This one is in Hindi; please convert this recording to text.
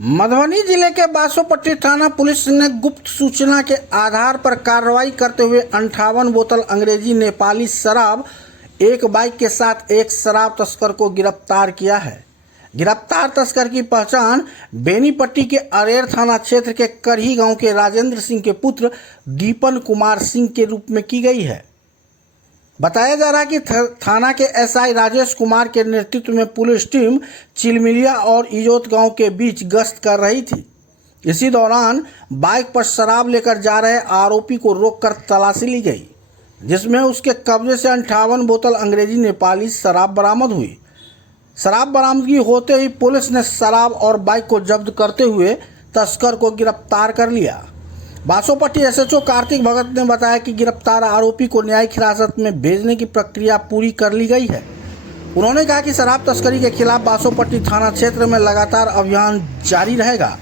मधुबनी जिले के बासोपट्टी थाना पुलिस ने गुप्त सूचना के आधार पर कार्रवाई करते हुए 58 बोतल अंग्रेजी नेपाली शराब, एक बाइक के साथ एक शराब तस्कर को गिरफ्तार किया है। गिरफ्तार तस्कर की पहचान बेनीपट्टी के अरेर थाना क्षेत्र के करही गांव के राजेंद्र सिंह के पुत्र दीपन कुमार सिंह के रूप में की गई है। बताया जा रहा है कि थाना के एसआई राजेश कुमार के नेतृत्व में पुलिस टीम चिलमिलिया और इजोत गांव के बीच गश्त कर रही थी। इसी दौरान बाइक पर शराब लेकर जा रहे आरोपी को रोककर तलाशी ली गई, जिसमें उसके कब्जे से 58 बोतल अंग्रेजी नेपाली शराब बरामद हुई। शराब बरामदगी होते ही पुलिस ने शराब और बाइक को जब्त करते हुए तस्कर को गिरफ्तार कर लिया। बासोपट्टी एसएचओ कार्तिक भगत ने बताया कि गिरफ्तार आरोपी को न्यायिक हिरासत में भेजने की प्रक्रिया पूरी कर ली गई है। उन्होंने कहा कि शराब तस्करी के खिलाफ बासोपट्टी थाना क्षेत्र में लगातार अभियान जारी रहेगा।